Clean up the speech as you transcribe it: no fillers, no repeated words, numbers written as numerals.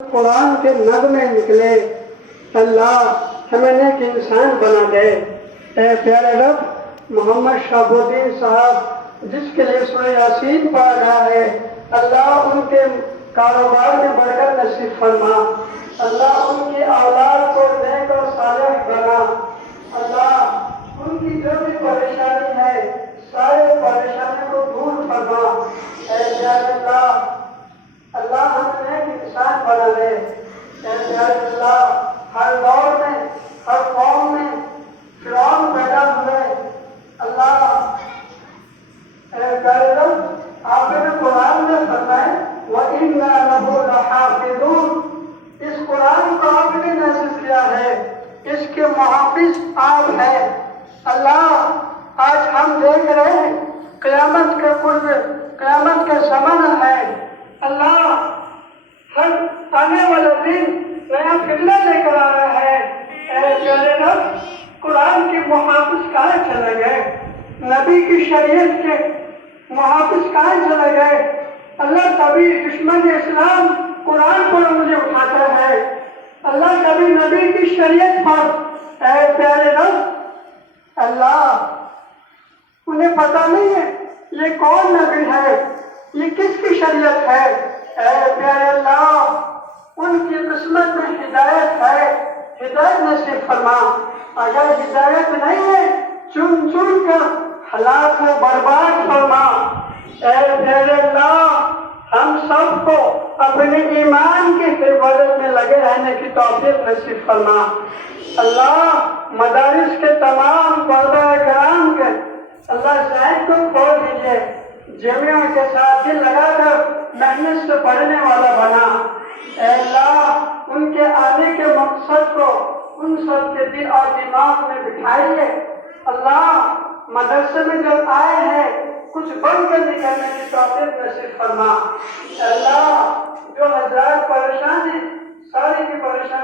قرآن کے نغمے نکلے، اللہ ہمیں نیک انسان بنا دے۔ اے پیارے رب، محمد شہاب الدین صاحب جس کے لیے سورہ یاسین پڑھا گیا ہے، اللہ ان کے کاروبار میں برکت نصیب فرما، اللہ ان کی اولاد کو نیک اور صالح بنا، اللہ ان کی جو بھی پریشانی ہے سارے پریشانیوں کو دور فرما۔ اے پیارے اللہ ہمیں نیک انسان بنا دے۔ اے پیارے اللہ، ہر دور میں ہر قوم میں فرعون پیدا ہوئے، اللہ اے پیارے رب آپ نے قرآن میں فرمائے وَإِنَّا لَهُ لَحَافِظُونَ، اس قرآن کو آپ نے نازل کیا ہے، اس کے محافظ آپ ہیں۔ اللہ آج ہم دیکھ رہے ہیں قیامت کے قرب، قیامت کے زمانہ ہے، اللہ ہر آنے والا دن نیا فتنہ لے کر آ رہا ہے۔ اے پیارے رب، قرآن کے محافظ کہاں چلے گئے؟ نبی کی شریعت کے محافظ کہاں چلے گئے؟ اللہ کبھی دشمن اسلام قرآن پر مجھے اٹھاتا ہے، اللہ کبھی نبی کی شریعت پر۔ اے پیارے رب، اللہ انہیں پتہ نہیں ہے یہ کون نبی ہے، یہ کس کی شریعت ہے۔ اے پیارے اللہ، ان کی قسمت میں ہدایت ہے، ہدایت نصیب فرما، اگر ہدایت نہیں ہے چن چن کر ہلاک و برباد فرما۔ اے پیارے اللہ، ہم سب کو اپنے ایمان کی حفاظت میں لگے رہنے کی توفیق نصیب فرما۔ اللہ مدارس کے تمام طلبہ کرام کے اللہ ذہن کو کھول دیجیے، جامعہ کے ساتھ دل لگا کر محنت سے پڑھنے والا بنا۔ اے اللہ ان کے آنے کے مقصد کو ان سب کے دل اور دماغ میں بٹھائیے۔ اللہ مدرسے میں جب آئے ہیں کچھ بن کر نکلنے کی توفیق نصیب فرما۔ اے اللہ جو حضرات پریشان ہیں ساری کی پریشانی